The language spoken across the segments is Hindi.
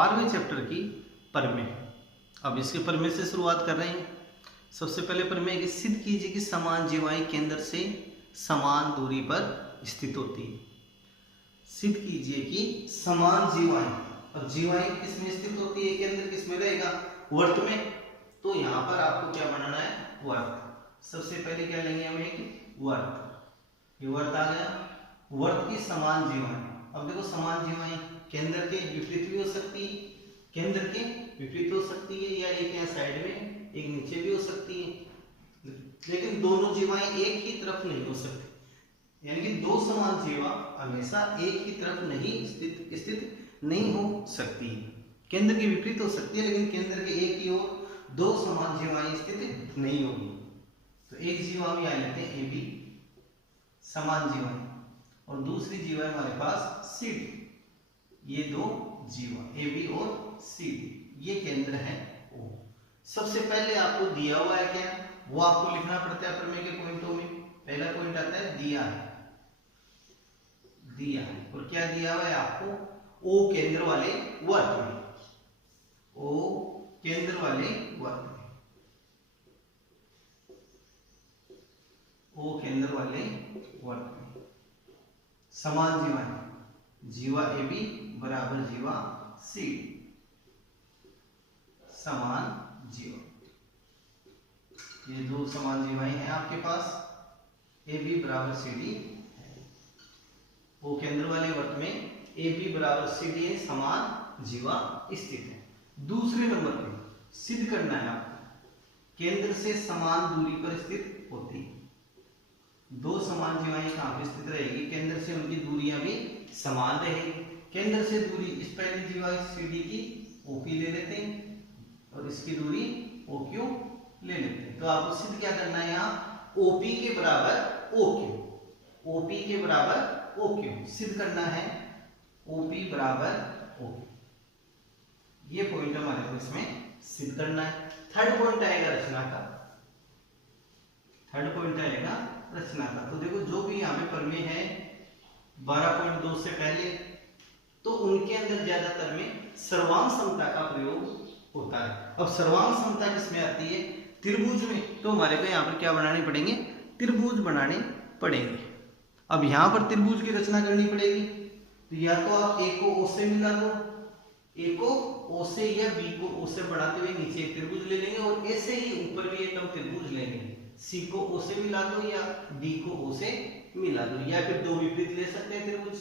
12वें चैप्टर की प्रमेय। अब इसके प्रमेय से शुरुआत कर रहे हैं। सबसे पहले प्रमेय कि सिद्ध कीजिए कि समान जीवाएं केंद्र से समान दूरी पर स्थित होती है। सिद्ध कीजिए कि समान जीवाएं, अब जीवाएं किस में स्थित होती है, केंद्र किस में रहेगा, वर्त में। तो यहाँ पर आपको क्या बनाना है, वर्त। सबसे पहले क्या लेंगे हम, एक वर्त। ये वर्त आ गया, वर्त की समान जीवाएं। अब देखो समान जीवाएं केंद्र के विपरीत भी हो सकती है, केंद्र के विपरीत हो सकती है, या एक यहाँ साइड में एक नीचे भी हो सकती है, लेकिन दोनों जीवाएं एक ही तरफ नहीं हो सकती। यानी कि दो समान जीवा हमेशा एक ही तरफ नहीं स्थित नहीं हो सकती। केंद्र के विपरीत हो सकती है, लेकिन केंद्र के एक ही ओर दो समान जीवाएं स्थित नहीं होगी। तो एक जीवा हम यहाँ लेते हैं ए बी, समान जीवाएं, और दूसरी जीवा है हमारे पास सी डी। ये दो जीवा ए बी और सी डी, ये केंद्र है ओ। सबसे पहले आपको दिया हुआ है क्या, वो आपको लिखना पड़ता है प्रमेय के पॉइंटों में। पहला पॉइंट आता है दिया है, दिया है, और क्या दिया हुआ है आपको, ओ केंद्र वाले वर्त में, ओ केंद्र वाले वर्त में, ओ केंद्र वाले वर्त में समान जीवाएं, जीवा ए बी बराबर जीवा सी, समान जीवा। ये दो समान जीवाएं हैं आपके पास, ए बी बराबर सी डी है। वो केंद्र वाले वर्त में ए बी बराबर सी डी है, समान जीवा स्थित है। दूसरे नंबर पे सिद्ध करना है आपको, केंद्र से समान दूरी पर स्थित होती है। दो समान जीवाएं कहां पे स्थित रहेगी, केंद्र से उनकी दूरियां भी समान रहेगी। केंद्र से दूरी इस पहली जीवा सी डी की ओपी ले लेते हैं, और इसकी दूरी ओ क्यू ले लेते हैं। तो आपको सिद्ध क्या करना है, यहाँ ओपी के बराबर ओ क्यू, ओपी के बराबर ओ क्यू सिद्ध करना है, ओपी बराबर ओ क्यू। ये पॉइंट हमारे को इसमें सिद्ध करना है। थर्ड पॉइंट आएगा रचना का, थर्ड पॉइंट आएगा रचना का। तो देखो जो भी यहाँ पे प्रमेय है 12.2 से पहले, तो उनके अंदर ज्यादातर में सर्वांग समता का प्रयोग होता है। अब सर्वांग समता किसमें आती है, त्रिभुज में। तो हमारे को यहाँ पर क्या बनाने पड़ेंगे, त्रिभुज बनाने पड़ेंगे। अब यहाँ पर त्रिभुज की रचना करनी पड़ेगी, तो या तो आप ए को ओ से मिला दो, ए को ओ से, या बी को ओ से बढ़ाते हुए नीचे एक त्रिभुज ले लेंगे, और ए से ही ऊपर भी एक हम त्रिभुज लेंगे। सी को ओ से मिला दो, या डी को ओ से मिला दो, या फिर दो विपरीत ले सकते हैं त्रिभुज,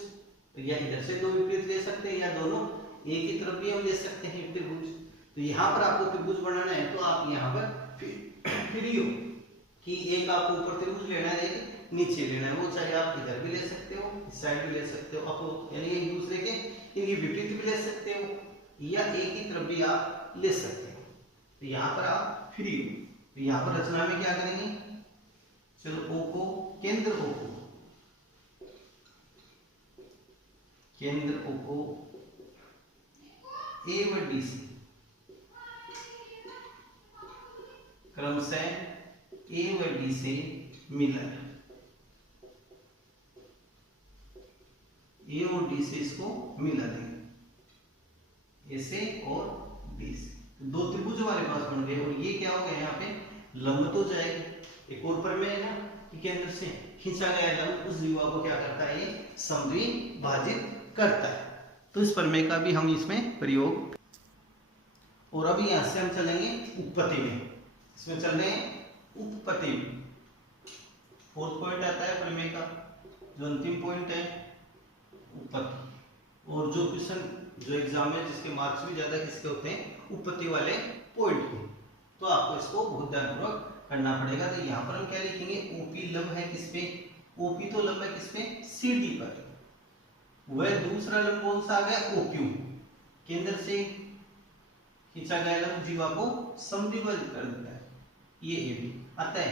तो या इधर से दो विपरीत ले सकते हैं, या दोनों एक ही तरफ भी हम ले सकते हैं त्रिभुज। तो यहाँ पर आपको त्रिभुज बनाना है, तो आप यहाँ पर फ्री हो कि एक आपको ऊपर त्रिभुज लेना है, एक नीचे लेना है। वो चाहे आप इधर भी ले सकते हो, इस साइड भी ले सकते हो, आपको यानी एक दूसरे के इनकी विपरीत भी ले सकते हो, या एक ही तरफ भी आप ले सकते हो। तो यहाँ पर आप फ्री हो। तो यहाँ पर रचना में क्या करेंगे, चलो ओ को, केंद्र ओ को, केंद्र ओ को ए व डी से क्रमशः ए व डी से मिला, ए और डी से इसको मिला देंगे, ए से और डी से। तो दो त्रिभुज हमारे पास बन गए, और ये क्या हो गया, यहाँ पे लंब तो जाएगी। एक और प्रमेय है ना कि केंद्र से खींचा गया लंब उस जीवा को क्या करता है, ये समद्विभाजित करता है। तो इस प्रमेय का भी हम इसमें प्रयोग, और अभी यहां से हम चलेंगे उपपत्ति में। इसमें चल रहे हैं उपपत्ति में। फोर्थ पॉइंट आता है प्रमेय का, जो अंतिम पॉइंट है उपपत्ति। और जो क्वेश्चन, जो एग्जाम में जिसके मार्क्स भी ज्यादा किसके होते हैं, उपपत्ति वाले पॉइंट के, तो आपको इसको बहुत ध्यानपूर्वक करना पड़ेगा। तो यहाँ पर हम क्या लिखेंगे, ओपी लंब है किस पे, ओपी तो लंब है किस पे, सी डी पर। वह दूसरा लंब कौन सा आ गया, ओ क्यू, केंद्र से खींचा गया लंब जीवा को समद्विभाजित कर देता है, ये ए बी। अतः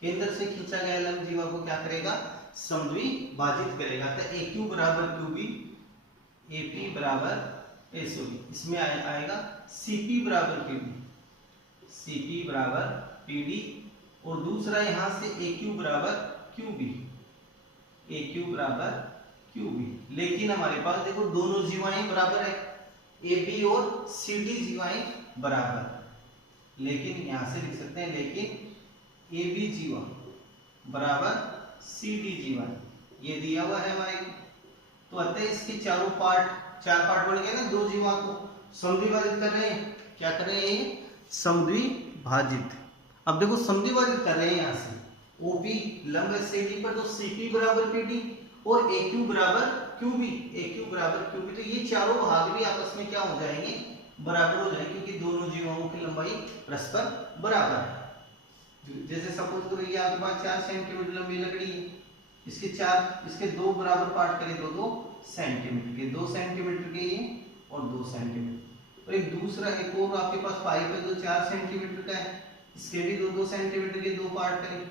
केंद्र से खींचा गया लंब जीवा को क्या करेगा, समद्विभाजित करेगा। तो ए क्यू बराबर क्यू बी, ए पी बराबर ए सॉरी इसमें आएगा सी पी बराबर पी डी, सी पी बराबर पी डी, और दूसरा यहां से ए क्यू बराबर क्यू बी, ए क्यू बराबर क्यू बी। लेकिन हमारे पास देखो दोनों जीवाएं बराबर है, ए बी और सी डी जीवाएं बराबर, लेकिन यहां से लिख सकते हैं लेकिन ए बी जीवा बराबर सी डी जीवा, ये दिया हुआ है हमारे। तो अतः इसके चारों पार्ट, चार पार्ट बन गए ना, दो जीवा को समद्विभाजित कर रहे हैं। क्या कर रहे हैं? समद्विभाजित। अब देखो समद्विभाजित कर रहे हैं यहाँ से OP लंब है CD पर, तो CP बराबर PD और AQ बराबर QB, AQ बराबर QB। तो ये चारों भाग भी आपस में क्या हो जाएंगे? बराबर हो जाएंगे, क्योंकि दोनों जीवाओं की लंबाई परस्पर बराबर है। जैसे सपोज करो ये आपके पास 4 सेंटीमीटर लंबी लकड़ी है, इसके दो बराबर पार्ट करें तो 2 सेंटीमीटर के, 2 सेंटीमीटर के ये और 2 सेंटीमीटर। और एक दूसरा एक और आपके पास पाइप है जो 4 सेंटीमीटर का है, इसके भी 2-2 सेंटीमीटर के 2 पार्ट करें,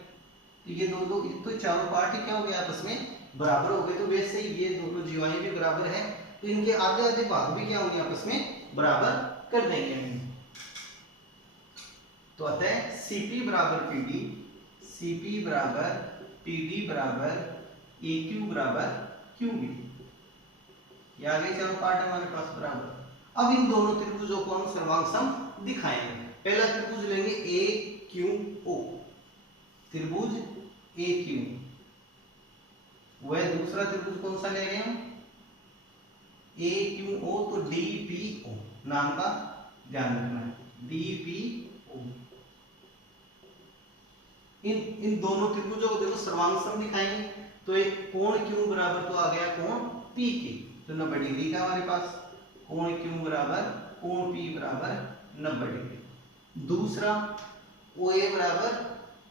तो ये तो चारों पार्ट ही क्या हो गए? आपस में बराबर हो गए। तो वैसे ही ये दोनों जीवाएं भी बराबर है, तो इनके आधे आधे भाग भी क्या होंगे? आपस में बराबर कर देंगे। तो अतः CP बराबर PD, CP बराबर PD बराबर AQ बराबर QB, ये आगे चारों पार्ट हमारे पास बराबर। अब इन दोनों त्रिभुजों को हम सर्वांग सम दिखाएंगे। पहला त्रिभुज लेंगे AQO, त्रिभुज AQ। वह दूसरा त्रिभुज कौन सा ले रहे हैं? AQO, तो DPO नाम का ध्यान रखना है, DPO। इन दोनों त्रिभुजों को देखो सर्वांग सम दिखाएंगे। तो एक कोण Q बराबर तो आ गया कोण P की, तो 90 डिग्री का हमारे पास कोण Q बराबर कोण P बराबर 90 डिग्री। दूसरा OA बराबर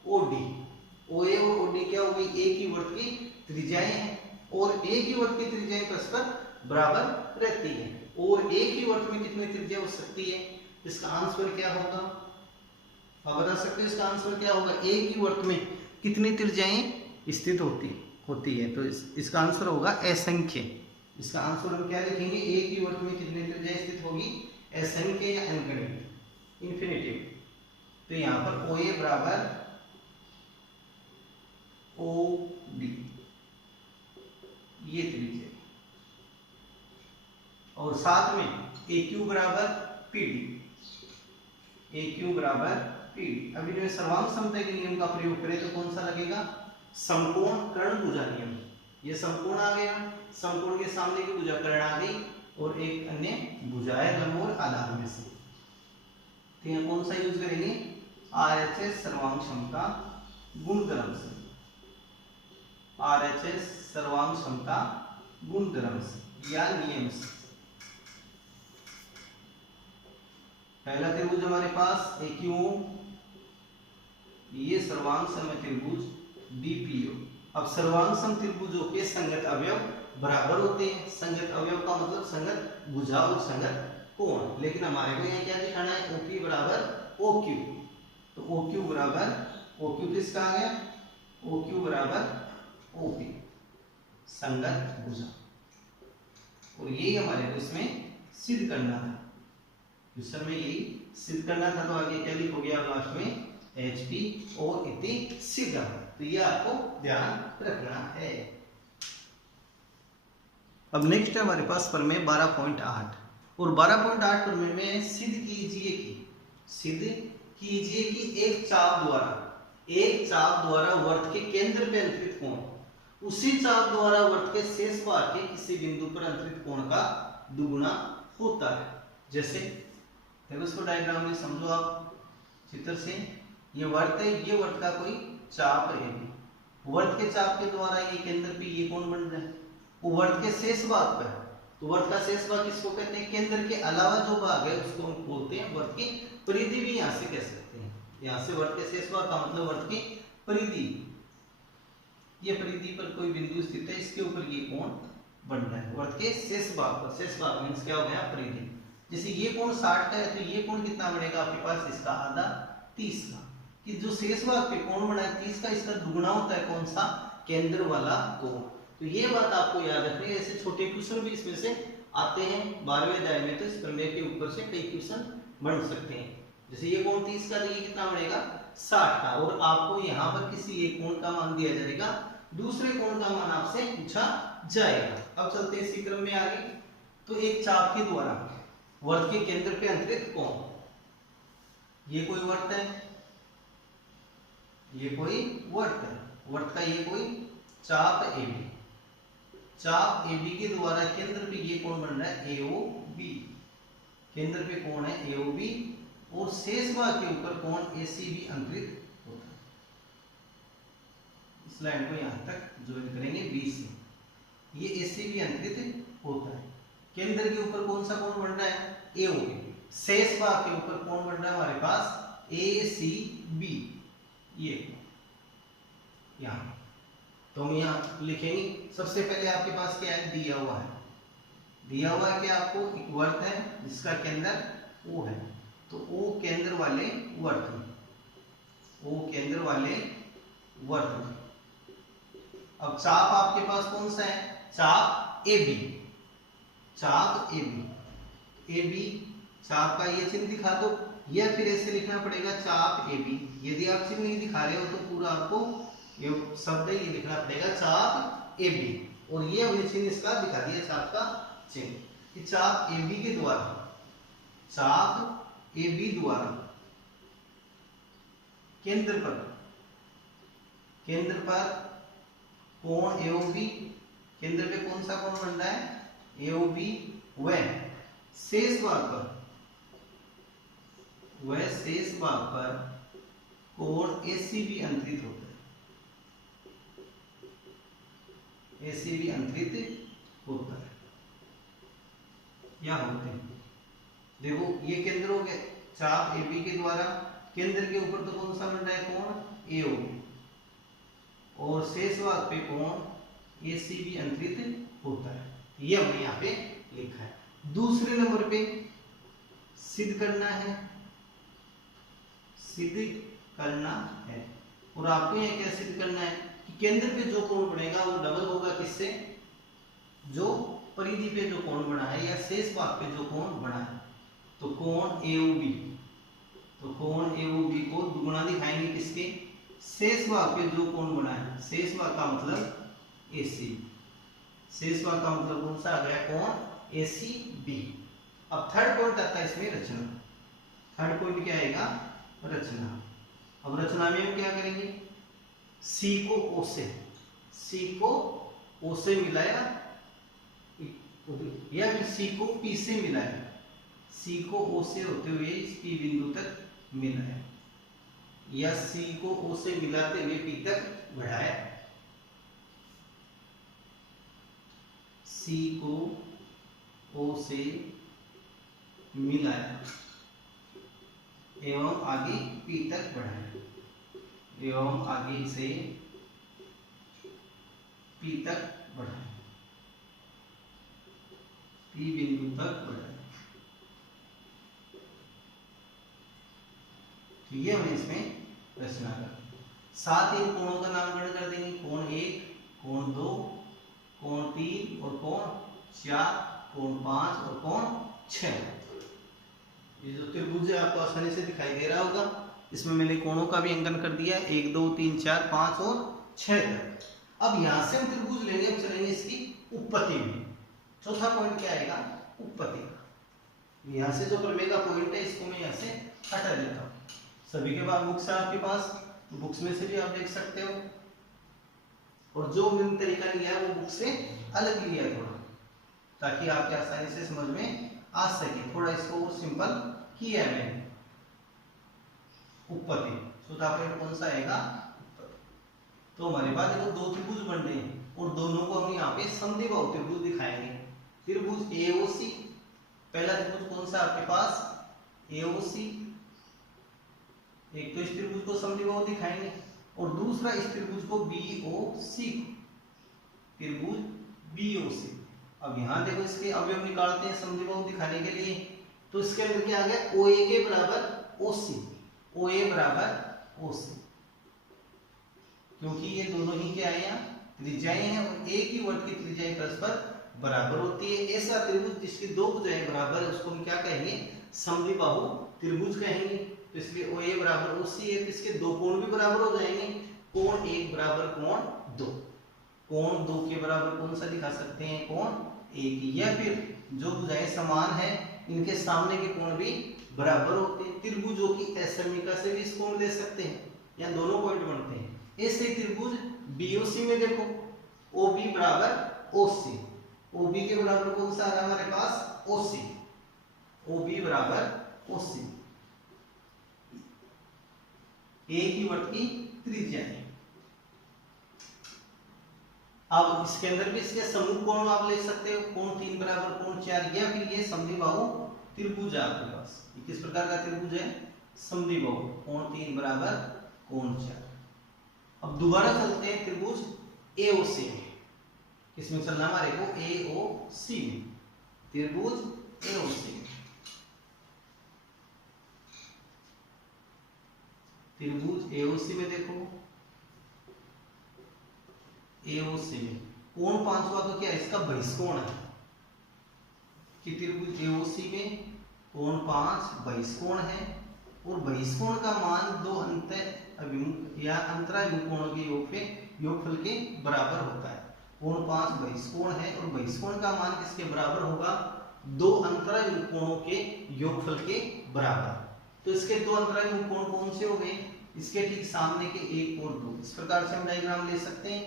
OD, OA और OD क्या हो गई? एक ही वृत्त की त्रिज्याएं हैं, और एक ही वृत्त की त्रिज्याएं परस्पर बराबर रहती है। और एक ही वृत्त में कितनी त्रिज्या हो सकती है? इसका आंसर क्या होगा? आप बता सकते हो इसका आंसर क्या होगा? एक ही वृत्त में कितनी त्रिज्याएं स्थित होती है? तो इसका आंसर होगा असंख्य। इसका आंसर हम क्या लिखेंगे? एक ही वृत्त में कितनी त्रिज्याएं स्थित होगी? असंख्य या अनगिनत, इंफिनिटिव। तो यहाँ पर OA बराबर OD, ये त्रिज्या, और साथ में AQ बराबर PD, AQ बराबर PD। अभी जो सर्वांग समता के नियम का प्रयोग करें तो कौन सा लगेगा? समकोण कर्ण भुजा नियम। ये समकोण आ गया, समकोण के सामने की भुजा कर्ण आ गई, और एक अन्य भुजा है लंब और आधार में से। तो यहाँ कौन सा यूज करेंगे? RHS सर्वांग क्षमता गुणधर्म से, RHS सर्वांग क्षमता गुणधर्म से या नियम से। पहला त्रिभुज हमारे पास AQO, ये सर्वांग सम त्रिभुज DPO। अब सर्वांग सम त्रिभुजों के संगत अवयव बराबर होते हैं। संगत अवयव का मतलब संगत भुजा और संगत कोण। लेकिन हमारे को यहाँ क्या दिखाना है? OP बराबर OQ। तो OQ बराबर OQ किसका आ गया? OQ बराबर OP, संगत भुजा। और यही हमारे को इसमें सिद्ध करना था, क्वेश्चन में यही सिद्ध करना था। तो आगे क्या लिखोगे आप लास्ट में? HP और इति सिद्ध। तो ये आपको ध्यान रखना है। अब नेक्स्ट है हमारे पास प्रमेय 12.8, और 12.8 प्रमेय में सिद्ध कीजिए कि एक चाप द्वारा वर्त के केंद्र पे अंतरित कोण उसी चाप द्वारा वर्त के शेष भाग के किसी बिंदु पर अंतरित कोण का दुगुना होता है। जैसे देखो इसको डायग्राम में समझो आप चित्र से। ये वर्त है, ये वर्त का कोई चाप है, वर्त के चाप के द्वारा ये केंद्र पे ये कोण बन रहा है, वो वर्त के शेष भाग पर। तो वर्त का शेष भाग किसको कहते हैं? केंद्र के अलावा जो भाग है उसको हम बोलते हैं वर्त की परिधि, भी यहाँ से कह सकते हैं। यहाँ से वर्त के शेष भाग का मतलब वर्त की परिधि। ये परिधि पर कोई बिंदु स्थित है, इसके ऊपर ये कोण बन रहा है वर्त के शेष भाग पर। शेष भाग मींस क्या हो गया? परिधि। जैसे ये कोण 60 का है, तो ये कोण कितना बनेगा आपके पास? इसका आधा 30 का। कि जो शेष भाग पे कोण बना है 30 का, इसका दुगुना होता है कौन सा? केंद्र वाला कोण। तो ये बात आपको याद रखनी है। ऐसे छोटे क्वेश्चन भी इसमें से आते हैं 12वें अध्याय में, तो इस प्रमेय के ऊपर से कई क्वेश्चन बन सकते हैं। जैसे ये कोण 30 का, तो ये कितना बनेगा? 60 का। और आपको यहाँ पर किसी एक कोण का मान दिया जाएगा, दूसरे कोण का मान आपसे पूछा जाएगा। अब चलते हैं इसी क्रम में आगे। तो एक चाप के द्वारा वर्त के केंद्र पे अंतरित कोण, ये कोई वर्त है, ये कोई वर्त है, वर्त का ये कोई चाप AB, चाप AB के द्वारा केंद्र पे ये कोण बन रहा है AOB, केंद्र पे कोण है AOB और शेष भाग के ऊपर कोण ACB अंतरित होता है। इस लाइन को यहां तक ज्वाइन करेंगे B से, ये ACB अंतरित होता है। केंद्र के ऊपर कौन सा कोण बन रहा है AOB, शेष भाग के ऊपर कोण बन रहा है हमारे पास ACB, ये यहां तो हम यहाँ लिखेंगे। सबसे पहले आपके पास क्या है, दिया हुआ है, दिया हुआ है कि आपको एक वर्त है जिसका केंद्र O है, तो O केंद्र वाले वर्त में, O केंद्र वाले वर्त में। अब चाप आपके पास कौन सा है, चाप AB, चाप AB चाप का ये चिन्ह दिखा दो या फिर ऐसे लिखना पड़ेगा चाप AB। यदि आप चिन्ह नहीं दिखा रहे हो तो पूरा आपको ये शब्द ये लिखना पड़ेगा चाप AB, और ये हमने चिन्ह इसका दिखा दिया चाप का चिन्ह कि चाप AB के द्वारा, चाप AB द्वारा केंद्र पर कोण AOB, केंद्र पे कौन सा कोण बन रहा है AOB, वह शेष भाग पर कोण ACB अंतरित होता है, ACB अंतरित होता है या होते हैं। देखो ये केंद्र हो गया चाप AB के द्वारा, केंद्र के ऊपर तो कौन सा बन रहा है कोण AOB और शेष भाग पे कोण ACB अंतरित होता है, ये हमने यहाँ पे लिखा है। दूसरे नंबर पे सिद्ध करना है और आपको यहाँ क्या सिद्ध करना है कि केंद्र पे जो कोण बनेगा वो डबल होगा किससे, जो परिधि पे जो कोण बना है या शेष भाग पे जो कोण बना है, तो कोण AOB, तो कोण AOB को दुगुना दिखाएंगे किसके, शेष भाग पे जो कोण बना है, शेष भाग का मतलब AC, शेष भाग का मतलब कौन सा आ गया कोण ACB। अब थर्ड पॉइंट आता है इसमें रचना, थर्ड पॉइंट क्या आएगा रचना। अब रचना में हम क्या करेंगे, C को O से मिलाया या फिर C को P से मिलाया, C को O से होते हुए इस P बिंदु तक मिलाया या C को O से मिलाते हुए P तक बढ़ाया, C को O से मिलाया एवं आगे P तक बढ़ाया, एवं आगे इसे P तक बढ़ाया, P बिंदु तक बढ़ाया। तो ये हमें इसमें रचना कर, साथ ही कोणों का नामकरण कर देंगे, कोण 1, कोण 2, कोण 3 और कोण 4, कोण 5 और कोण 6। ये जो त्रिभुज है आपको आसानी से दिखाई दे रहा होगा, इसमें मैंने कोणों का भी अंकन कर दिया 1 2 3 4 5 और 6 तक। अब यहां से हम त्रिभुज लेंगे, हम चलेंगे इसकी उत्पत्ति में। चौथा पॉइंट क्या आएगा, उत्पत्ति का। यहां से जो प्रमेय का पॉइंट है इसको मैं यहां से हटा देता हूं। सभी के पास बुक्स है आपके पास, तो बुक्स में से भी आप देख सकते हो, और जो मैंने तरीका लिया है वो बुक से अलग लिया है थोड़ा, ताकि आपके आसानी से समझ में आ सके। थोड़ा इसको और सिंपल किया है मैंने। उत्पत्ति चौथा पॉइंट कौन सा आएगा, तो हमारे पास देखो दो त्रिभुज बन रहे हैं और दोनों को हम यहाँ पे समद्विबाहु त्रिभुज दिखाएंगे। त्रिभुज AOC, पहला त्रिभुज कौन सा आपके पास AOC, एक तो इस त्रिभुज को समद्विबाहु दिखाएंगे और दूसरा इस त्रिभुज को BOC, त्रिभुज BOC। अब यहाँ देखो इसके अवयव निकालते हैं समद्विबाहु दिखाने के लिए, तो इसके अंदर क्या आ गया, OA के बराबर OC, OA बराबर OC, क्योंकि ये दोनों ही क्या है यहाँ त्रिज्याएं हैं और एक ही वर्ग की त्रिज्याएं परस्पर बराबर होती है। ऐसा त्रिभुज जिसकी दो भुजाएं बराबर है उसको हम क्या कहेंगे, समद्विबाहु त्रिभुज कहेंगे। तो इसलिए OA बराबर OC है, तो इसके दो कोण भी बराबर हो जाएंगे, कोण 1 बराबर कोण 2, कोण 2 के बराबर कौन सा दिखा सकते हैं, कोण 1, या फिर जो भुजाएं समान है इनके सामने के कोण भी बराबर होते हैं। त्रिभुजों की असमीका से भी इस कोण दे सकते हैं, या दोनों पॉइंट बनते हैं। ऐसे त्रिभुज बीओसी में देखो OB बराबर OC, OB के बराबर कौन सा आ रहा है हमारे पास OC, OB बराबर OC, एक ही वृत्त की त्रिज्या है। अब इसके अंदर भी इसके समूह कोण आप ले सकते हो, कोण 3 बराबर कोण 4, या फिर ये समद्विबाहु त्रिभुज है आपके पास। ये किस प्रकार का त्रिभुज है? समद्विबाहु, कोण 3 बराबर कोण 4। अब दोबारा चलते हैं त्रिभुज AOC में। किसमें चलना हमारे को? AOC में, त्रिभुज AOC में। त्रिभुज AOC में देखो, AOC में कोण 5 हुआ तो क्या इसका बहिष्कोण है कि त्रिभुज AOC में कोण 5 बहिष्कोण है, और बहिष्कोण का मान दो अंतःअभिमुख या अंतराभिमुख कोणों के योगफल के बराबर होता है। कोण 5 बहिष्कोण है और बहिष्कोण का मान किसके बराबर होगा? दो अंतराभिमुख कोणों के योगफल के बराबर। तो इसके दो अंतराभिमुख कोण कौन से हो गए? इसके ठीक सामने के 1 और 2। इस प्रकार से हम डायग्राम ले सकते हैं,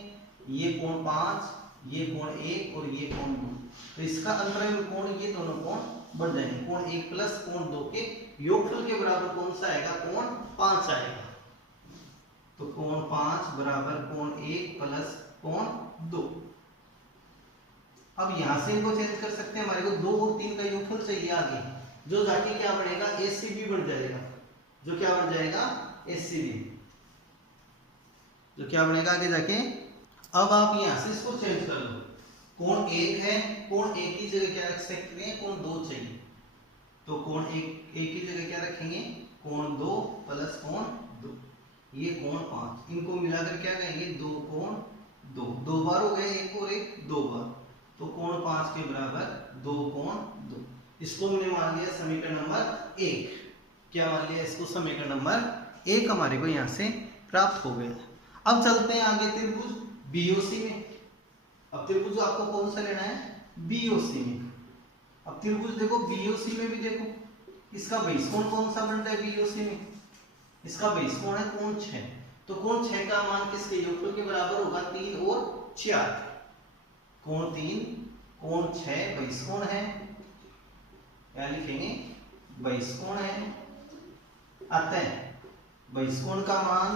ये कोण 5, ये कोण 1 और ये कोण 2। तो इसका अंतराभिमुख कोण ये दोनों कोण बढ़ जाएंगे। कोण 1 प्लस कोण 2 के योगफल के बराबर कौन सा आएगा? कोण 5 आएगा। तो कोण 5 बराबर कोण 1 प्लस कोण 2। अब यहां से इनको चेंज कर सकते हैं, हमारे को 2 और 3 का योगफल चाहिए आगे, जो जाके क्या बढ़ेगा? ACB बढ़ जाएगा। जो क्या बढ़ जाएगा? ACB, जो क्या बनेगा आगे जाके? अब आप यहां से इसको चेंज कर लो। कोण 1 है, कोण 1 की जगह क्या रख सकते हैं? कोण 2 चाहिए, तो कोण 1 की जगह क्या रखेंगे? कोण 2 प्लस कोण 2, ये कोण 5। इनको मिलाकर क्या कहेंगे? 2 कोण 2। 2 बार हो गए, 1 और 1 2 बार, तो कोण 5 के बराबर 2 कोण 2। इसको हमने मान लिया समीकरण नंबर 1। क्या मान लिया इसको? समीकरण नंबर 1 हमारे को यहाँ से प्राप्त हो गया। अब चलते हैं आगे त्रिभुज BOC में। अब त्रिभुज आपको कौन सा लेना है? BOC में। अब त्रिभुज देखो BOC में भी देखो, इसका बहिष्कोण कौन सा बन रहा है? BOC में इसका बहिष्कोण है कोण 6। तो कोण 6 का मान किसके योगफल के बराबर होगा? 3 और 4। कोण 3 कोण 6 बहिष्कोण है, क्या लिखेंगे? बहिष्कोण है। अतः बहिष्कोण का मान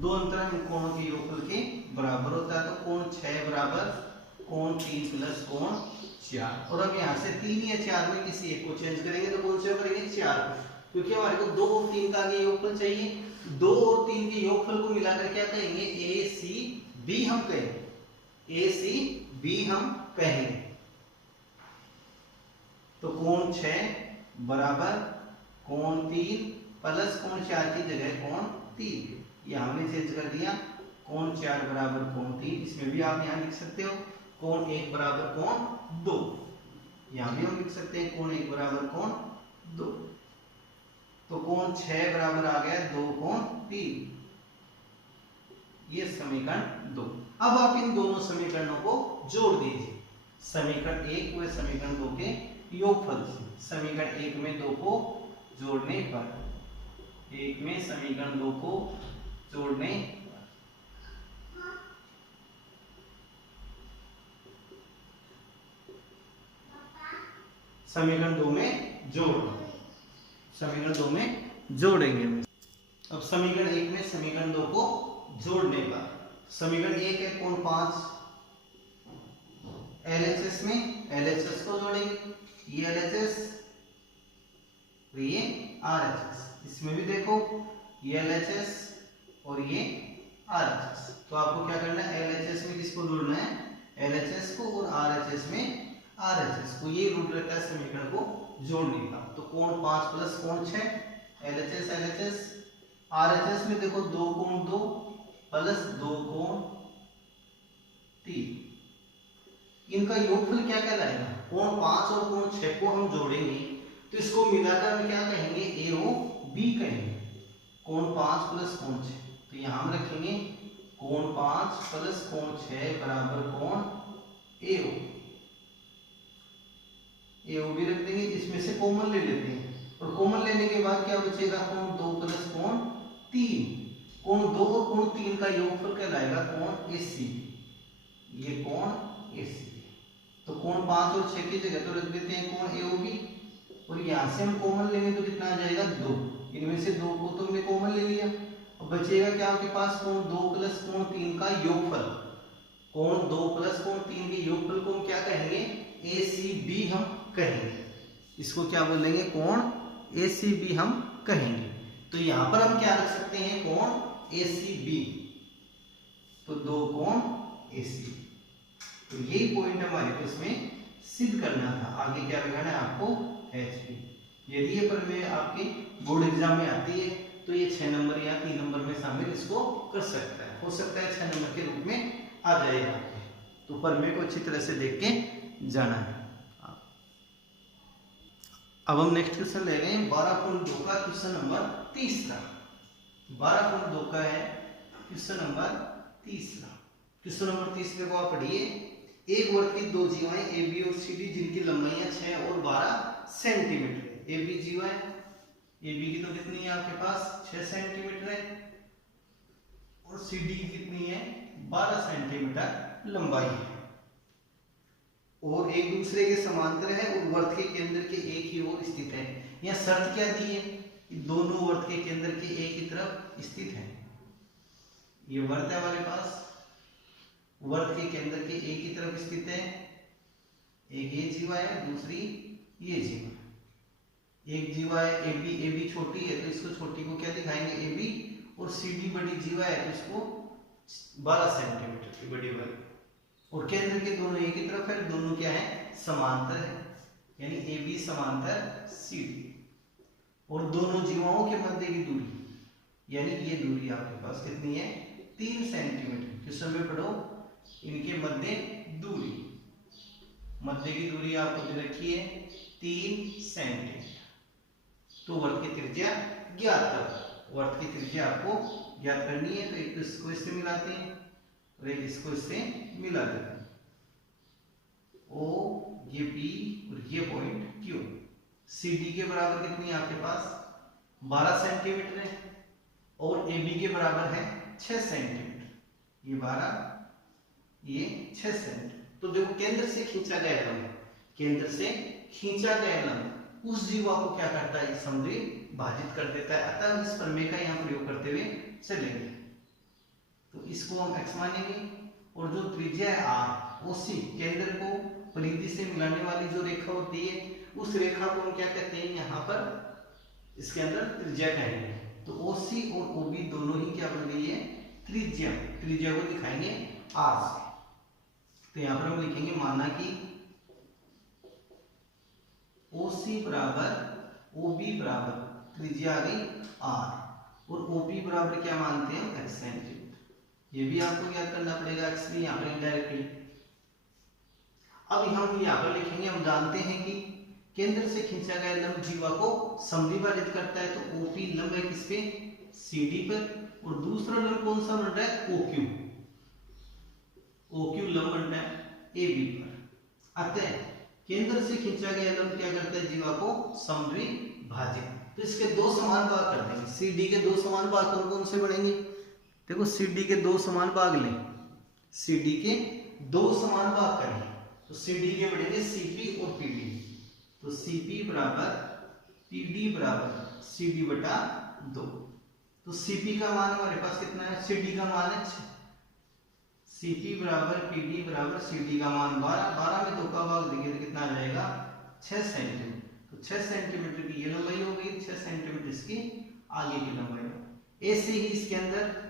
दो अंतराभिमुख कोणों के योगफल के बराबर होता है। तो कोण 6 बराबर कोण 3 प्लस कोण 4। और अब यहाँ से 3 या 4 में किसी एक को चेंज करेंगे, तो कौन से करेंगे? 4, क्योंकि हमारे को 2 और 3 का आगे योगफल चाहिए। 2 और 3 के योगफल को मिलाकर क्या कहेंगे? ACB हम कहेंगे, ACB हम कहेंगे। तो कोण 6 बराबर कोण 3 प्लस कोण 4 की जगह कोण 3, ये हमने चेंज कर दिया। कोण 4 बराबर कोण 3, इसमें भी आप यहाँ लिख सकते हो कोण 1 बराबर कोण 2, यहाँ भी हम लिख सकते हैं कोण 1 बराबर कोण 2। तो कोण 6 बराबर आ गया 2 कोण 3, ये समीकरण 2। अब आप इन दोनों समीकरणों को जोड़ दीजिए, समीकरण 1 व समीकरण 2 के योगफल से। समीकरण 1 में 2 को जोड़ने पर, 1 में समीकरण 2 को जोड़ने समीकरण 2 में जोड़ना, समीकरण 2 में जोड़ेंगे। अब समीकरण 1 में समीकरण 2 को जोड़ने पर, समीकरण 1 है कोण 5, LHS में LHS को जोड़ेंगे, ये LHS और ये RHS। इसमें भी देखो ये LHS और ये RHS। तो आपको क्या करना है? LHS में किसको जोड़ना है? LHS को, और RHS में RHS को। ये रूल रहता है समीकरण को जोड़ने का। तो कोण 5 प्लस कोण 6, LHS LHS। RHS में देखो 2 कोण 2 प्लस 2 कोण 3, इनका योगफल क्या कहलाएगा? कोण 5 और कोण 6 को हम जोड़ेंगे तो इसको मिलाकर हम क्या कहेंगे? AOB कहेंगे। कोण 5 प्लस कोण 6, तो यहां हम रखेंगे कोण 5 प्लस कोण 6 बराबर कोण AO। AOB रख देंगे, इसमें से कॉमन ले लेते हैं और कॉमन लेने के बाद क्या बचेगा, कोण 2 प्लस कोण 3, कोण 2 और कोण 3 का योगफल कहलाएगा कोण ACB, ये कोण ACB। तो कोण 5 और 6 की जगह तो रख देते हैं कोण AOB और यहाँ से हम कॉमन लेंगे तो कितना आ जाएगा 2, इनमें से 2 को तो हमने कॉमन ले लिया। अब बचेगा क्या आपके पास, कोण 2 प्लस कोण 3 का योगफल, कोण 2 प्लस कोण 3 के योगफल को हम क्या कहेंगे, ACB हम कहेंगे, इसको क्या बोलेंगे, कोण ACB हम कहेंगे। तो यहां पर हम क्या रख सकते हैं, कोण ACB, तो 2 कोण ACB। तो यही पॉइंट हमारे को इसमें सिद्ध करना था, आगे क्या लिखना है आपको, HB। यदि ये प्रमेय आपके बोर्ड एग्जाम में आती है तो ये 6 नंबर या 3 नंबर में शामिल इसको कर सकता है, हो सकता है 6 नंबर के रूप में आ जाएगा। तो प्रमेय को अच्छी तरह से देख के जाना है। अब हम नेक्स्ट क्वेश्चन ले रहे हैं 12.2 का क्वेश्चन नंबर 30 का। 12.2 का है क्वेश्चन नंबर 30। क्वेश्चन नंबर 30 को आप पढ़िए। एक वर्ग की दो जीवाएं AB और CD जिनकी लंबाइयां 6 और 12 सेंटीमीटर है। AB जीवा है, AB की तो कितनी है आपके पास 6 सेंटीमीटर है और CD की कितनी है 12 सेंटीमीटर लंबाई है और एक दूसरे के समांतर है और वर्त के केंद्र के एक ही ओर स्थित है। यहाँ शर्त क्या दी है कि दोनों वर्त के केंद्र के एक ही तरफ स्थित है। ये वर्त है हमारे पास, वर्त के केंद्र के एक ही तरफ स्थित है। एक ये जीवा है, दूसरी ये जीवा। एक जीवा है AB, AB छोटी है तो इसको छोटी को क्या दिखाएंगे AB, और CD बड़ी जीवा है तो इसको 12 सेंटीमीटर की बड़ी वाली, और केंद्र के दोनों एक ही तरफ है, दोनों क्या है समांतर है, यानी AB समांतर CD, और दोनों जीवाओं के मध्य की दूरी यानी ये दूरी आपके पास कितनी है 3 सेंटीमीटर। क्वेश्चन में पढ़ो इनके मध्य दूरी, मध्य की दूरी आपको दे रखी है 3 सेंटीमीटर। तो वर्त की त्रिज्या ज्ञात करो, वर्त की त्रिज्या आपको ज्ञात करनी है। तो एक इसको इससे मिलाते हैं और एक इसको इससे मिला देते हैं। O ये P और ये पॉइंट Q। CD के बराबर कितनी है आपके पास 12 सेंटीमीटर है और AB के बराबर है 6 सेंटीमीटर। ये 12 ये 6 सेंटीमीटर। तो देखो केंद्र से खींचा गया लंब, केंद्र से खींचा गया लंब उस जीवा को क्या करता है समद्वि भाजित कर देता है। अतः इस प्रमेय का यहाँ प्रयोग करते हुए चलेंगे। तो इसको हम x मानेंगे और जो त्रिज्या है r, OC केंद्र को परिधि से मिलाने वाली जो रेखा होती है उस रेखा को हम क्या कहते हैं यहाँ पर इसके अंदर त्रिज्या कहेंगे। तो OC और OB दोनों ही क्या बन गई है त्रिज्या, त्रिज्या को दिखाएंगे r से। तो यहाँ पर हम लिखेंगे माना कि OC बराबर OB बराबर त्रिज्या आ गई r और OP बराबर क्या मानते हैं x सेंटीमीटर। ये भी आपको याद करना पड़ेगा, x भी यहाँ पर इनडायरेक्टली। अब हम यहाँ पर लिखेंगे, हम जानते हैं कि केंद्र से खींचा गया लंब जीवा को समद्विभाजित करता है। तो OP लंब है किस पे CD पर और दूसरा लंब कौन सा बन रहा है OQ, OQ लंब बन रहा है AB पर। अतः केंद्र से खींचा गया लंब क्या करता है जीवा को समद्विभाजित। तो इसके दो समान भाग कर देंगे। CD के दो समान भाग कौन कौन से बनेंगे, देखो CD के दो समान भाग लें, CD के दो समान भाग करें तो CD के बढ़ेंगे CP और PD। तो CP बराबर PD बराबर CD बटा 2। तो CP का मान हमारे पास कितना है, CD का मान है 6। CP बराबर PD बराबर CD का मान 12, 12 में 2 का भाग देंगे तो कितना आ जाएगा 6 सेंटीमीटर। तो 6 सेंटीमीटर की ये लंबाई हो गई, 6 सेंटीमीटर इसकी आगे की लंबाई। ऐसे ही इसके अंदर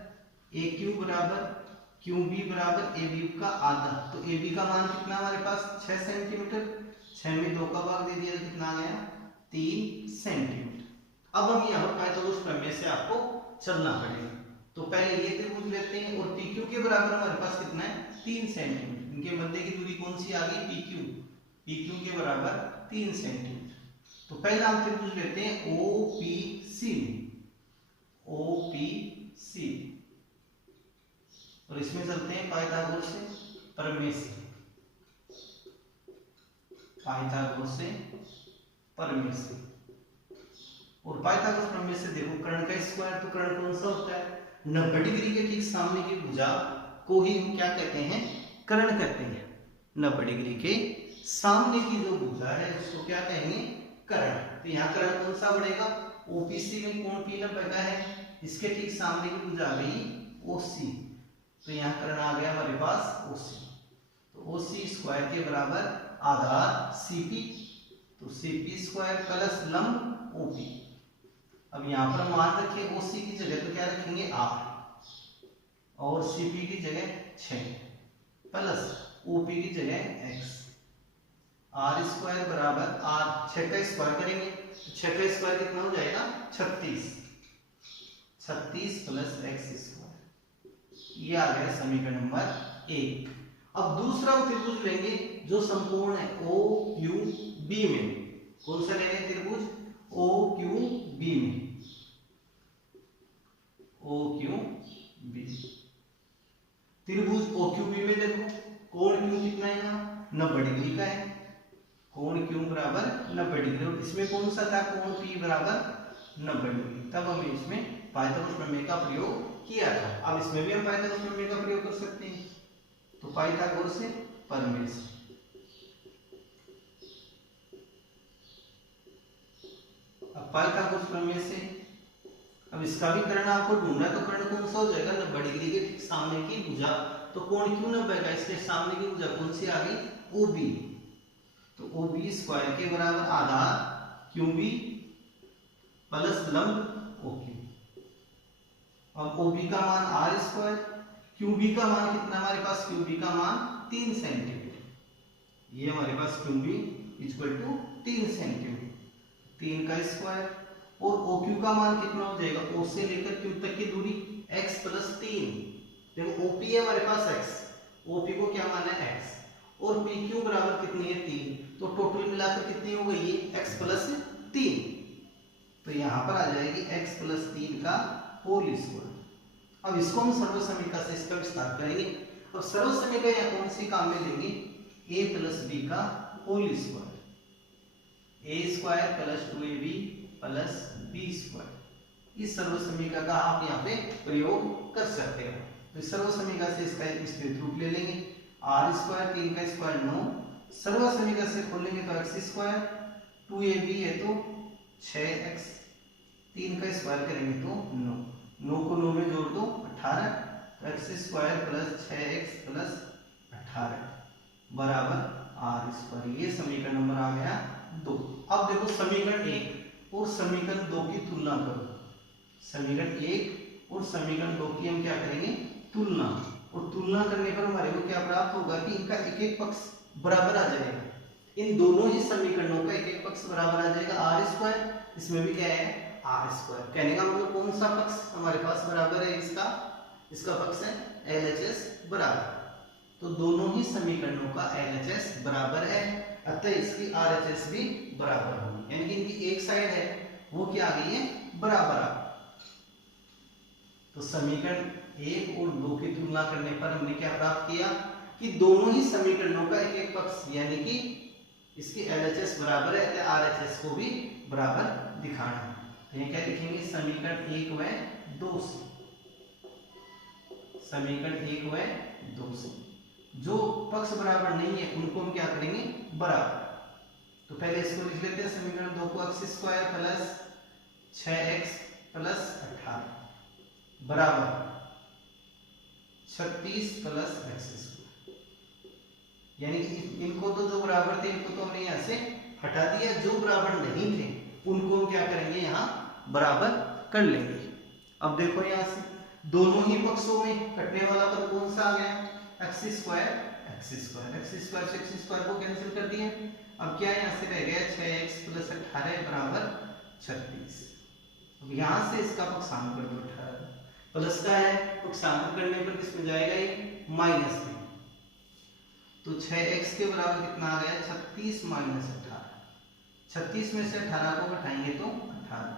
AQ बराबर QB बराबर AB का आधा। तो AB का मान कितना हमारे पास 6 सेंटीमीटर, 6 में 2 का भाग दे दिया तो कितना आ गया 3 सेंटीमीटर। अब हम यहाँ पर पाइथागोरस प्रमेय से आपको चलना पड़ेगा। तो पहले ये त्रिभुज लेते हैं और PQ के बराबर हमारे पास कितना है 3 सेंटीमीटर। इनके मध्य की दूरी कौन सी आ गई PQ, PQ के बराबर 3 सेंटीमीटर। तो पहला हम त्रिभुज लेते हैं OPC, OPC और इसमें चलते हैं पाइथागोरस से प्रमेय से। पाइथागोरस से प्रमेय से। और पाइथागोरस प्रमेय से देखो कर्ण का स्क्वायर, तो कर्ण कौन सा होता है? 90 डिग्री के ठीक सामने की भुजा को ही हम क्या कहते हैं? कर्ण कहते हैं। 90 डिग्री के सामने की जो भुजा है उसको क्या कहेंगे? कर्ण। तो यहाँ कर्ण कौन सा बढ़ेगा? ओपीसी में कोण P 90 का है, इसके ठीक सामने की भुजा आ गई ओसी, तो यहाँ कर्ण आ गया हमारे पास ओसी। तो ओसी स्क्वायर के बराबर आधार सीपी, तो सीपी स्क्वायर प्लस लंब ओपी। अब यहाँ पर मान रखें ओसी की जगह तो क्या रखेंगे? आर, और सीपी की जगह 6 प्लस ओपी की जगह एक्स। आर स्क्वायर बराबर आर, 6 का स्क्वायर करेंगे तो 6 का स्क्वायर कितना हो जाएगा? 36, 36 प्लस एक्स स्क्वायर। ये आ गया समीकरण नंबर 1। अब दूसरा त्रिभुज लेंगे जो संपूर्ण है ओ क्यू बी में। कौन सा लेंगे त्रिभुज? ओ क्यू बी में, ओ क्यू बी त्रिभुज ओ क्यू बी में देखो कोण क्यू कितना है? यहाँ 90 डिग्री का है, कोण क्यू बराबर 90 डिग्री। और इसमें कौन सा था? कोण पी बराबर 90 डिग्री। तब हमें इसमें पाइथागोरस प्रमेय का प्रयोग किया था। अब इसमें भी हम पाइथागोरस प्रमेय का प्रयोग कर सकते हैं। तो पाइथागोरस से प्रमेय से पाइथागोरस प्रमेय से अब इसका भी कर्ण आपको ढूंढना है, तो कर्ण कौन सा हो जाएगा? 90 डिग्री के ठीक सामने की भुजा। तो कोण क्यों 90 का? इसके सामने की भुजा कौन सी आ गई? ओबी। तो ओबी स्क्वायर के बराबर आधार क्यूबी प्लस लंब ओक्यू। अब ओबी का मान आर स्क्वायर, क्यूबी का मान कितना हमारे पास? क्यूबी का मान 3 सेंटीमीटर। ये हमारे पास क्यूबी इक्वल टू 3 सेंटीमीटर, 3 का स्क्वायर। और OQ का मान कितना हो जाएगा? O से लेकर Q तक की दूरी x प्लस 3। देखो OP है हमारे पास x, OP को क्या माना है? x, और PQ बराबर कितनी है? 3। तो टोटल मिलाकर कितनी हो गई है? x plus 3। तो यहाँ पर आ जाएगी x प्लस 3 का होल स्क्वायर। अब इसको हम सर्वसमीकरण से इसका विस्तार करेंगे। और सर्वसमीकरण यहाँ कौन सी काम में लेंगे? a प्लस b का whole square, a square plus 2ab plus B square. इस सर्वसमीकरण का आप यहाँ पे प्रयोग कर सकते हो। तो इस सर्वसमीकरण से इसका एक विस्तृत रूप ले लेंगे। आर स्क्वायर 3 का स्क्वायर 9, सर्वसमीकरण से खोलेंगे तो एक्स स्क्वायर, 2ab है तो 6x, 3 का स्क्वायर करेंगे तो 9, 9 को 9 में जोड़ दो 18, तो x square plus 6x plus 18 बराबर आर स्क्वायर। ये समीकरण नंबर आ गया 2। अब देखो समीकरण 1 और समीकरण 2 की तुलना करो। समीकरण 1 और समीकरण 2 की हम क्या करेंगे? तुलना। और तुलना करने पर हमारे को क्या प्राप्त होगा कि इनका एक एक पक्ष बराबर आ जाएगा। इन दोनों ही समीकरणों का एक एक पक्ष बराबर आ जाएगा। आर स्क्वायर, इसमें भी क्या है? R square. कहने का मतलब कौन सा पक्ष हमारे पास बराबर है? इसका पक्ष है LHS बराबर। तो दोनों ही समीकरणों का LHS बराबर है, अतः इसकी RHS भी बराबर होगी। यानी कि इनकी एक साइड है वो क्या आ गई है? बराबर आ। तो समीकरण 1 और 2 की तुलना करने पर हमने क्या प्राप्त किया कि दोनों ही समीकरणों का एक एक पक्ष यानी कि इसकी LHS बराबर है, अतः RHS को भी बराबर दिखाना है। तो ये क्या लिखेंगे? समीकरण 1 व 2 से, समीकरण 1 व 2 से जो पक्ष बराबर नहीं है उनको हम क्या करेंगे? बराबर। तो पहले इसको लिख लेते हैं। समीकरण 2 को x square plus 6x plus 18 बराबर 36 प्लस x स्क्वायर। यानी कि इनको तो जो बराबर थे इनको तो हमने यहाँ से हटा दिया, जो बराबर नहीं थे उनको हम क्या करेंगे? यहाँ बराबर कर लेंगे। अब देखो यहाँ से दोनों ही पक्षों में कटने वाला पद कौन सा आ गया? X square, x square, x square से एक्स स्क्वायर को कैंसिल कर दिया। अब क्या यहाँ से रह गया? 6x प्लस 18 बराबर 36। अब यहाँ से इसका पक्षांतर कर दो 18, प्लस का है, पक्षांतर करने पर किस में जाएगा? ये माइनस में। तो 6x के बराबर कितना आ गया? 36 माइनस 18। 36 में से 18 को घटाएंगे तो 18,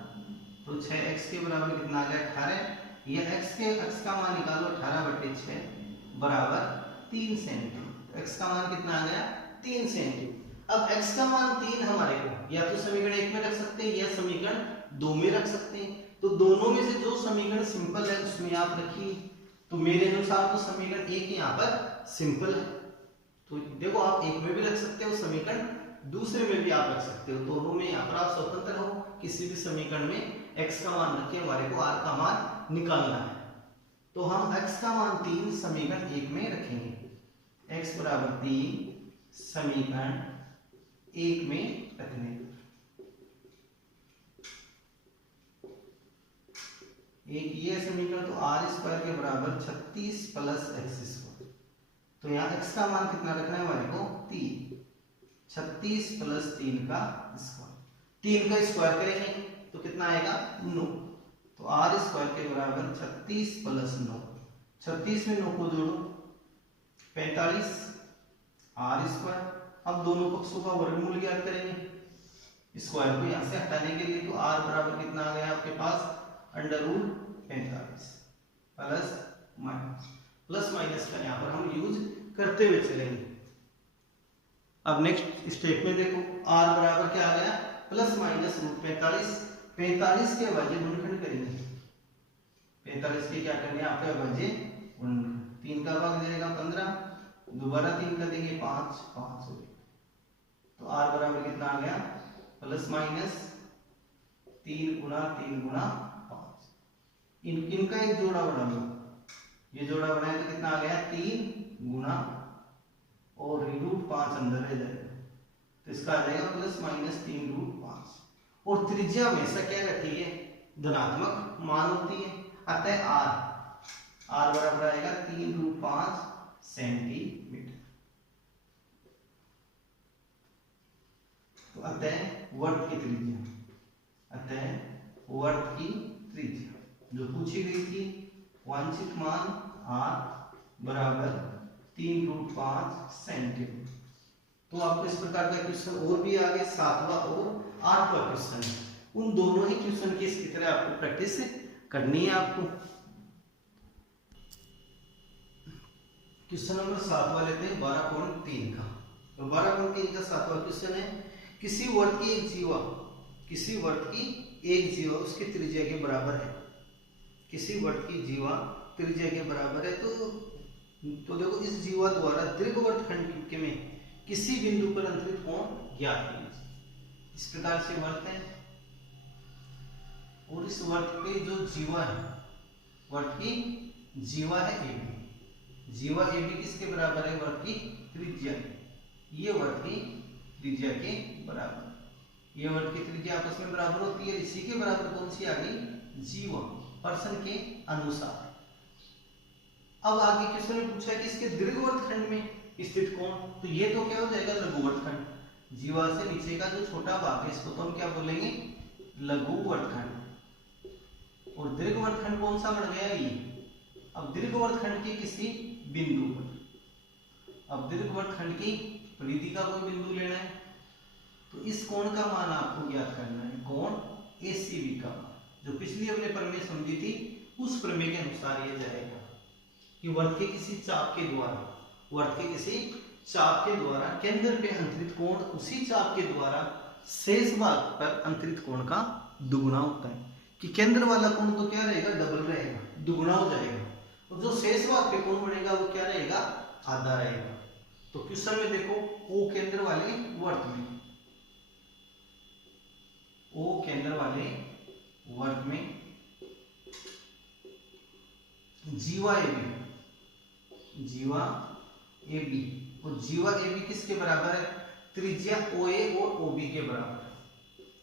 तो 6x के बराबर कितना आ गया? 18। यह x का मान निकालो, 18/6 बराबर 3 सेंटीमीटर। x का मान कितना आ गया? 3 सेंटीमीटर। अब x का मान 3 हमारे को या तो समीकरण 1 में रख सकते हैं या समीकरण 2 में रख सकते हैं। तो दोनों में से जो समीकरण सिंपल है उसमें आप रखिए। तो मेरे अनुसार तो समीकरण 1 यहाँ पर सिंपल है, तो देखो आप 1 में भी रख सकते हो, समीकरण दूसरे में भी आप रख सकते हो, दोनों में यहाँ पर आप स्वतंत्र हो। किसी भी समीकरण में x का मान रखे, हमारे को r का मान निकालना है। तो हम x का मान 3 समीकरण 1 में रखेंगे, x बराबर 3 समीकरण 1 में रखने। एक ये समीकरण तो r स्क्वायर के बराबर 36 प्लस x स्क्वायर। तो यहाँ x का मान कितना रखना है हमारे को 3, 36 प्लस 3 का स्क्वायर, 3 का स्क्वायर करेंगे तो कितना आएगा 9। तो r स्क्वायर के बराबर 36 प्लस 9, 36 में 9 को जोड़ो 45 r स्क्वायर। अब दोनों पक्षों का वर्गमूल ज्ञात करेंगे स्क्वायर को यहाँ से हटाने के लिए। तो r बराबर कितना आ गया आपके पास अंडर रूट 45 प्लस माइनस का यहाँ पर हम यूज करते हुए चलेंगे। अब नेक्स्ट स्टेप में देखो r बराबर क्या आ गया प्लस माइनस रूट 45, 45 के अभाज्य गुणनखंड करेंगे। 45 के क्या करने आपके अभाज्य गुणनखंड, 3 का भाग जाएगा 15, दोबारा 3 का देंगे 5, 5 हो गया। तो r बराबर कितना आ गया प्लस माइनस 3 गुना 3 गुना 5। इनका एक जोड़ा बना लो, ये जोड़ा बनाए तो कितना आ गया 3 गुना और रूट 5 अंदर रह जाएगा, तो इसका आ जाएगा प्लस माइनस 3 रूट 5। और त्रिज्या हमेशा क्या रहती है धनात्मक मान होती है, अतः r बराबर आएगा 3 रूट 5 सेंटीमीटर। तो अतः वर्त की त्रिज्या, अतः वर्त की त्रिज्या जो पूछी गई थी वांछित मान r बराबर 3 रूट 5 सेंटीमीटर। तो आपको इस प्रकार का क्वेश्चन और भी आगे 7वां और 8वां क्वेश्चन है, उन दोनों ही क्वेश्चन की इसकी तरह आपको प्रैक्टिस करनी है। आपको क्वेश्चन नंबर 7वां लेते हैं 12.3 का। तो 12.3 का 7वां क्वेश्चन है किसी वर्त की एक जीवा उसकी त्रिज्या के बराबर है, किसी वर्त की जीवा त्रिज्या के बराबर है। तो देखो इस जीवा द्वारा दीर्घवृत्तखंड में किसी बिंदु पर अंतरित कोण ज्ञात कीजिए। इस प्रकार से वर्त है और इस वर्त पे जो जीवा है, वर्त की जीवा है AB, जीवा AB किसके बराबर है वर्त की त्रिज्या, ये वर्त की त्रिज्या के बराबर, ये वर्त की त्रिज्या आपस में बराबर होती है। इसी के बराबर कौन सी आ गई जीवा, प्रश्न के अनुसार। अब आगे क्वेश्चन में पूछा है कि इसके दीर्घवृत्तखंड में स्थित कोण, तो ये तो क्या हो जाएगा लघुवृत्तखंड, जीवा से नीचे का जो छोटा भाग है इसको तो हम क्या बोलेंगे लघुवृत्तखंड। और दीर्घवृत्तखंड कौन सा बन गया ये, अब दीर्घवृत्तखंड के किसी बिंदु पर, अब दीर्घवृत्तखंड की परिधि का कोई बिंदु लेना है, तो इस कोण का मान आपको ज्ञात करना है, कोण ACB का मान, जो पिछली हमने प्रमेय समझी थी उस प्रमेय के अनुसार ये जाएगा कि वर्त के किसी चाप के द्वारा, वर्त के किसी चाप के द्वारा केंद्र पे अंतरित कोण उसी चाप के द्वारा शेष भाग पर अंतरित कोण का दुगुना होता है। कि केंद्र वाला कोण तो क्या रहेगा डबल रहेगा, दुगुना हो जाएगा, और जो शेष भाग पे कोण बनेगा वो क्या रहेगा आधा रहेगा। तो क्वेश्चन में देखो O केंद्र वाले वर्त में, O केंद्र वाले वर्त में जीवा AB, जीवा AB, और जीवा AB किसके बराबर है त्रिज्या OA और OB के बराबर है,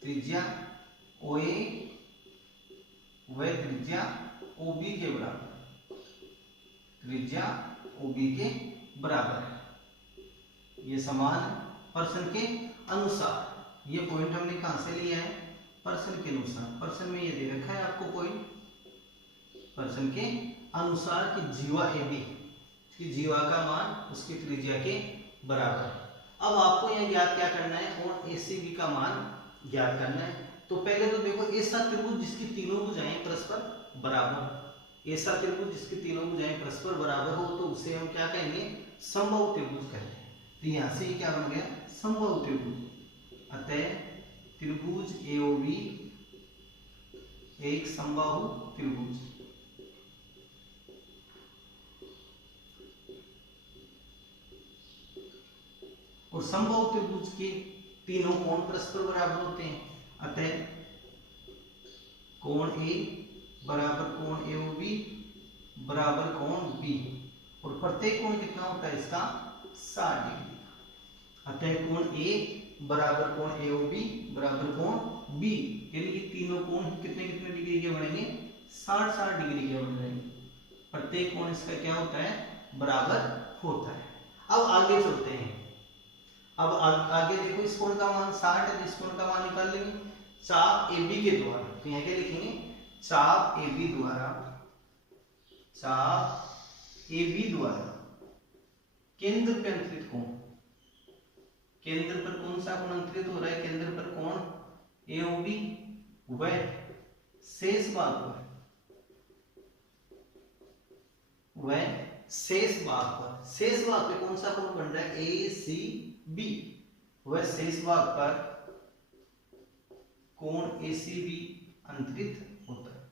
त्रिज्या OA व त्रिज्या OB के बराबर, त्रिज्या OB के बराबर है। ये समान प्रश्न के अनुसार, ये पॉइंट हमने कहां से लिया है प्रश्न के अनुसार, प्रश्न में ये दे रखा है आपको पॉइंट प्रश्न के अनुसार कि जीवा AB कि जीवा का मान उसकी त्रिज्या के बराबर है। अब आपको यह ज्ञात क्या करना है कोण ACB का मान ज्ञात करना है। तो पहले तो देखो ऐसा त्रिभुज जिसकी तीनों भुजाएं परस्पर बराबर, ऐसा त्रिभुज जिसकी तीनों भुजाएं परस्पर बराबर हो तो उसे हम क्या कहेंगे समबाहु त्रिभुज कहते हैं। तो यहाँ से ये क्या बन गया, समबाहु त्रिभुज। अतः त्रिभुज AOB एक समबाहु त्रिभुज। और समबाहु त्रिभुज के तीनों कोण परस्पर बराबर होते हैं। अतः कोण A बराबर कोण AOB बराबर कोण B, और प्रत्येक कोण कितना होता है इसका 60 डिग्री। अतः कोण A बराबर कोण AOB बराबर कोण B, यानी कि तीनों कोण कितने कितने डिग्री के बनेंगे, 60-60 डिग्री के बन जाएंगे। प्रत्येक कोण इसका क्या होता है, बराबर होता है। अब आगे चलते हैं। अब आगे देखो, इस कोण का मान 60 है, इस कोण का मान निकाल लेंगे चाप AB के द्वारा। तो यहाँ क्या लिखेंगे, चाप AB द्वारा, चाप AB द्वारा केंद्र पे अंतरित कोण। केंद्र पर कौन सा कोण अंतरित हो रहा है, केंद्र पर कोण AOB, वह शेष भाग पर, वह शेष भाग पर, शेष भाग पे कौन सा कोण बन रहा है ACB, वह शेष भाग पर कोण ACB अंतरित होता है।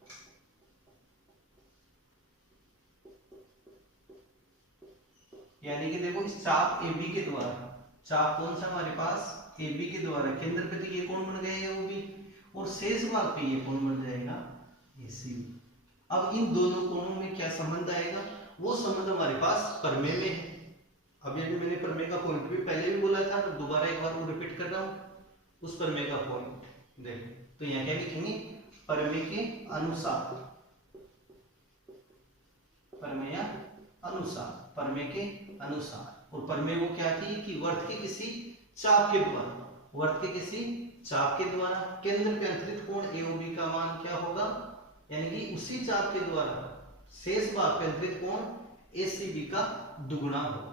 यानी कि देखो, इस चाप AB के द्वारा, चाप कौन सा हमारे पास AB के द्वारा, केंद्र पे तो ये कोण बन गया AOB, और शेष भाग पे ये कोण बन जाएगा ACB। अब इन दोनों कोणों में क्या संबंध आएगा, वो संबंध हमारे पास प्रमेय में है। अब ये भी मैंने प्रमेय का पॉइंट भी पहले भी बोला था, तो दोबारा एक बार वो रिपीट कर रहा हूं, उस प्रमेय का पॉइंट देखो। तो यहाँ क्या लिखेंगे, प्रमेय के अनुसार, प्रमेय अनुसार, प्रमेय के अनुसार। और प्रमेय वो क्या थी कि वर्त के किसी चाप के द्वारा, वर्त के किसी चाप के द्वारा केंद्र पे अंतरित कोण AOB का मान क्या होगा, यानी कि उसी चाप के द्वारा शेष भाग पे अंतरित कोण ACB का दुगुना होगा।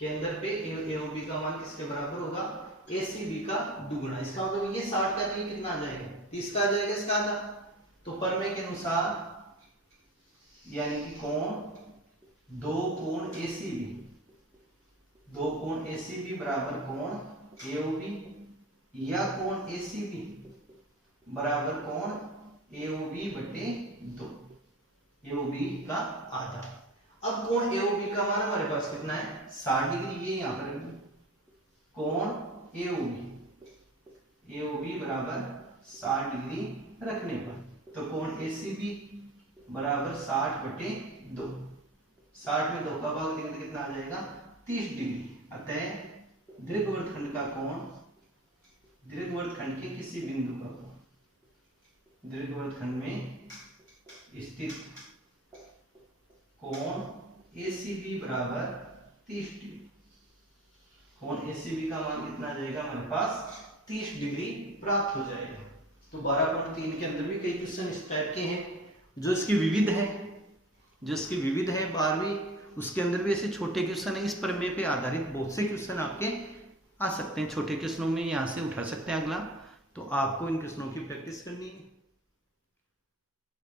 केंद्र पे AOB का मान किसके बराबर होगा, ACB का दुगुना। इसका मतलब ये 60 का 3 कितना आ जाएगा, 30 का आ जाएगा इसका आधा। तो प्रमेय के अनुसार यानी कि कोण, दो कोण ACB, दो कोण ACB बराबर कोण AOB, या कोण ACB बराबर कोण AOB बटे 2, AOB का आधा। अब कोण AOB का मान हमारे पास कितना है, 60 डिग्री। ये यहां पर कोण AOB बराबर 60 डिग्री रखने पर, तो कोण ACB बराबर 60 बटे 2, 60 में 2 का भाग देंगे तो कितना आ जाएगा, 30 डिग्री। अतः दीर्घवृत्तखंड का कोण, दीर्घवृत्तखंड के किसी बिंदु का कोण, दीर्घवृत्तखंड में स्थित कोण ACB बराबर 30 डिग्री। कोण ACB का मान कितना आ जाएगा हमारे पास, 30 डिग्री प्राप्त हो जाएगा। तो 12.3 के अंदर भी कई क्वेश्चन इस टाइप के हैं, जो इसकी विविध है, जो इसकी विविध है 12वीं, उसके अंदर भी ऐसे छोटे क्वेश्चन है। इस प्रमेय पे आधारित बहुत से क्वेश्चन आपके आ सकते हैं। छोटे क्वेश्चनों में यहाँ से उठा सकते हैं अगला, तो आपको इन क्वेश्चनों की प्रैक्टिस करनी है।